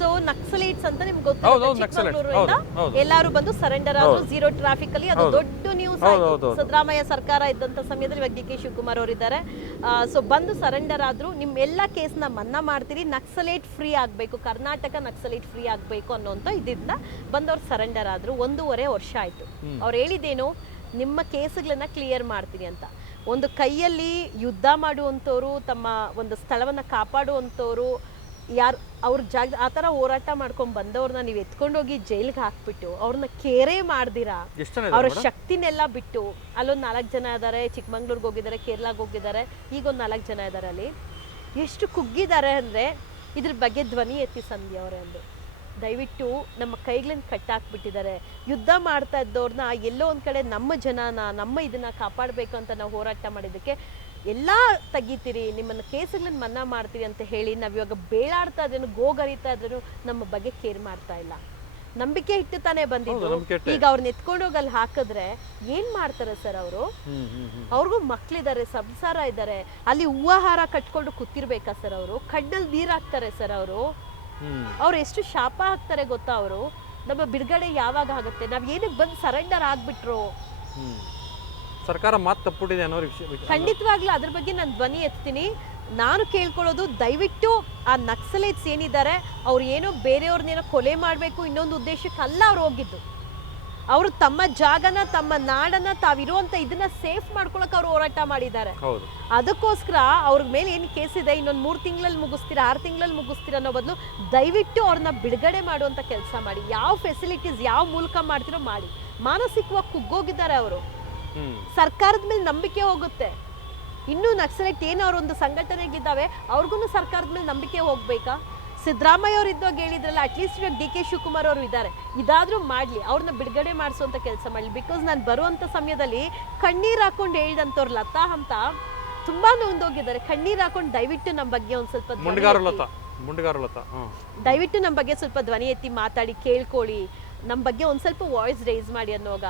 So Naxalites ಅಂತ ನಿಮ್ಗೆ ಹೌದು, ಗೊತ್ತಿದೆ, ನಕ್ಸಲೈಟ್ಸ್. ಚಿಕ್ಕಮಗಳೂರಿಂದ ಹೌದು. ಎಲ್ಲಾರು ಬಂದು ಸರೆಂಡರ್ ಆದ್ರು, ಝೀರೋ ಟ್ರಾಫಿಕ್ ಅಲ್ಲಿ. ಅದು ದೊಡ್ಡ ನ್ಯೂಸ್ ಆಯ್ತು ಸಿದ್ದರಾಮಯ್ಯ ಸರ್ಕಾರ ಇದ್ದಂತ ಸಮಯದಲ್ಲಿ. ಇವಾಗ ಡಿ ಕೆ ಶಿವಕುಮಾರ್ ಅವರು ಇದ್ದಾರೆ. ಸೊ ಬಂದು ಸರೆಂಡರ್ ಆದ್ರು, ನಿಮ್ಮೆಲ್ಲ ಕೇಸ್ನ ಮನ್ನಾ ಮಾಡ್ತೀರಿ, ನಕ್ಸಲೈಟ್ ಫ್ರೀ ಆಗ್ಬೇಕು, ಕರ್ನಾಟಕ ನಕ್ಸಲೈಟ್ ಫ್ರೀ ಆಗ್ಬೇಕು ಅನ್ನೋಂಥ ಇದರಿಂದ ಬಂದವ್ರು ಸರೆಂಡರ್ ಆದ್ರು. 1.5 ವರ್ಷ ಆಯ್ತು. ಅವ್ರು ಹೇಳಿದ್ದೇನು, ನಿಮ್ಮ ಕೇಸ್ಗಳನ್ನ ಕ್ಲಿಯರ್ ಮಾಡ್ತೀನಿ ಅಂತ. ಒಂದು ಕೈಯಲ್ಲಿ ಯುದ್ಧ ಮಾಡುವಂಥವ್ರು, ತಮ್ಮ ಒಂದು ಸ್ಥಳವನ್ನ ಕಾಪಾಡುವಂಥವ್ರು, ಯಾರು ಅವ್ರ ಜಾಗ ಆ ಥರ ಹೋರಾಟ ಮಾಡ್ಕೊಂಡು ಬಂದವ್ರನ್ನ ನೀವು ಎತ್ಕೊಂಡೋಗಿ ಜೈಲಿಗೆ ಹಾಕ್ಬಿಟ್ಟು ಅವ್ರನ್ನ ಕೇರೇ ಮಾಡ್ದಿರಾ, ಅವ್ರ ಶಕ್ತಿನೆಲ್ಲ ಬಿಟ್ಟು. ಅಲ್ಲೊಂದು 4 ಜನ ಇದ್ದಾರೆ, ಚಿಕ್ಕಮಂಗ್ಳೂರ್ಗೆ ಹೋಗಿದ್ದಾರೆ, ಕೇರಳಗೆ ಹೋಗಿದ್ದಾರೆ, ಈಗೊಂದು 4 ಜನ ಇದ್ದಾರೆ. ಅಲ್ಲಿ ಎಷ್ಟು ಕುಗ್ಗಿದ್ದಾರೆ ಅಂದರೆ ಇದ್ರ ಬಗ್ಗೆ ಧ್ವನಿ ಎತ್ತಿ ಸಂಧ್ಯಾ ಅವರೇ ಅಂದು. ದಯವಿಟ್ಟು ನಮ್ಮ ಕೈಗಳನ್ನು ಕಟ್ಟಾಕ್ಬಿಟ್ಟಿದ್ದಾರೆ. ಯುದ್ಧ ಮಾಡ್ತಾ ಇದ್ದವ್ರನ್ನ ಎಲ್ಲೋ ಒಂದು ಕಡೆ ನಮ್ಮ ಜನನ, ನಮ್ಮ ಇದನ್ನ ಕಾಪಾಡಬೇಕು ಅಂತ ನಾವು ಹೋರಾಟ ಮಾಡಿದ್ದಕ್ಕೆ ಎಲ್ಲ ತೆಗಿತೀರಿ, ನಿಮ್ಮನ್ನ ಕೇಸುಗಳನ್ನ ಮನ್ನಾ ಮಾಡ್ತೀರಿ ಅಂತ ಹೇಳಿ ನಾವಿವಾಗ ಬೇಳಾಡ್ತಾ ಇದ್ರೇನು, ಗೋಗರಿತಾ ಇದ್ರೇನು ನಮ್ಮ ಬಗ್ಗೆ ಕೇರ್ ಮಾಡ್ತಾ ಇಲ್ಲ. ನಂಬಿಕೆ ಇಟ್ಟು ತಾನೇ ಬಂದಿದ್ದು. ಈಗ ಅವ್ರನ್ನ ಎತ್ಕೊಂಡೋಗಿ ಅಲ್ಲಿ ಹಾಕಿದ್ರೆ ಏನ್ ಮಾಡ್ತಾರೆ ಸರ್ ಅವರು? ಅವ್ರಿಗೂ ಮಕ್ಳಿದ್ದಾರೆ, ಸಂಸಾರ ಇದ್ದಾರೆ. ಅಲ್ಲಿ ಹೂವಾಹಾರ ಕಟ್ಕೊಂಡು ಕೂತಿರ್ಬೇಕಾ ಸರ್ ಅವರು? ಕಣ್ಣಲ್ಲಿ ನೀರ್ ಹಾಕ್ತಾರೆ ಸರ್ ಅವರು. ಅವ್ರು ಎಷ್ಟು ಶಾಪ ಹಾಕ್ತಾರೆ ಗೊತ್ತಾ ಅವರು? ನಮ್ಮ ಬಿಡುಗಡೆ ಯಾವಾಗ ಆಗುತ್ತೆ? ನಾವ್ ಏನಕ್ಕೆ ಬಂದು ಸರೆಂಡರ್ ಆಗ್ಬಿಟ್ರು? ಸರ್ಕಾರ ಮಾತು ತಪ್ಪಿಟ್ಟಿದೆ ಅನ್ನೋ ವಿಷಯ. ಖಂಡಿತವಾಗ್ಲೂ ಅದ್ರ ಬಗ್ಗೆ ನಾನು ಧ್ವನಿ ಎತ್ತೀನಿ. ನಾನು ಕೇಳ್ಕೊಳ್ಳೋದು, ದಯವಿಟ್ಟು ಆ ನಕ್ಸಲೈಟ್ಸ್ ಏನಿದ್ದಾರೆ ಅವ್ರು ಏನೋ ಬೇರೆಯವ್ರನ್ನೇನೋ ಕೊಲೆ ಮಾಡಬೇಕು ಇನ್ನೊಂದು ಉದ್ದೇಶಕ್ಕಲ್ಲ ಅವ್ರು ಹೋಗಿದ್ದು. ಅವರು ತಮ್ಮ ಜಾಗನ, ತಮ್ಮ ನಾಡನ್ನ, ತಾವಿರುವಂತ ಇದನ್ನ ಸೇಫ್ ಮಾಡ್ಕೊಳಕ್ ಅವ್ರು ಹೋರಾಟ ಮಾಡಿದ್ದಾರೆ. ಅದಕ್ಕೋಸ್ಕರ ಅವ್ರ ಮೇಲೆ ಏನು ಕೇಸ್ ಇದೆ, ಇನ್ನೊಂದು 3 ತಿಂಗಳಲ್ಲಿ ಮುಗಿಸ್ತೀರಾ, 6 ತಿಂಗಳಲ್ಲಿ ಮುಗಿಸ್ತೀರಾ ಅನ್ನೋ ಬದಲು ದಯವಿಟ್ಟು ಅವ್ರನ್ನ ಬಿಡುಗಡೆ ಮಾಡುವಂತ ಕೆಲಸ ಮಾಡಿ. ಯಾವ ಫೆಸಿಲಿಟೀಸ್ ಯಾವ ಮೂಲಕ ಮಾಡ್ತಿರೋ ಮಾಡಿ. ಮಾನಸಿಕವಾಗಿ ಕುಗ್ಗೋಗಿದ್ದಾರೆ ಅವರು. ಸರ್ಕಾರದ ಮೇಲೆ ನಂಬಿಕೆ ಹೋಗುತ್ತೆ. ಇನ್ನೂ ನಕ್ಸಲೈಟ್ ಏನು ಅವರೊಂದು ಸಂಘಟನೆಗಳಿದ್ದಾವೆ, ಅವ್ರಿಗೂ ಸರ್ಕಾರದ ಮೇಲೆ ನಂಬಿಕೆ ಹೋಗ್ಬೇಕಾ? ಸಿದ್ದರಾಮಯ್ಯ ಅವ್ರು ಇದ್ದಾಗ ಹೇಳಿದ್ರಲ್ಲ, ಅಟ್ಲೀಸ್ಟ್ ಇವಾಗ ಡಿ ಕೆ ಶಿವಕುಮಾರ್ ಅವರು ಇದ್ದಾರೆ, ಇದಾದ್ರೂ ಮಾಡ್ಲಿ, ಅವ್ರನ್ನ ಬಿಡುಗಡೆ ಮಾಡಿಸುವಂತ ಕೆಲಸ ಮಾಡ್ಲಿ. ಬಿಕಾಸ್ ನಾನು ಬರುವಂತ ಸಮಯದಲ್ಲಿ ಕಣ್ಣೀರ್ ಹಾಕೊಂಡು ಹೇಳ್ದಂತವ್ರು ಲತಾ ಅಂತ ತುಂಬಾ ನೊಂದೋಗಿದ್ದಾರೆ. ಕಣ್ಣೀರ್ ಹಾಕೊಂಡು ದಯವಿಟ್ಟು ನಮ್ಮ ಬಗ್ಗೆ ಒಂದ್ ಸ್ವಲ್ಪ ದಯವಿಟ್ಟು ನಮ್ಮ ಬಗ್ಗೆ ಸ್ವಲ್ಪ ಧ್ವನಿ ಎತ್ತಿ ಮಾತಾಡಿ, ಕೇಳ್ಕೊಳ್ಳಿ, ನಮ್ಮ ಬಗ್ಗೆ ಒಂದ್ ಸ್ವಲ್ಪ ವಾಯ್ಸ್ ರೈಸ್ ಮಾಡಿ ಅನ್ನೋವಾಗ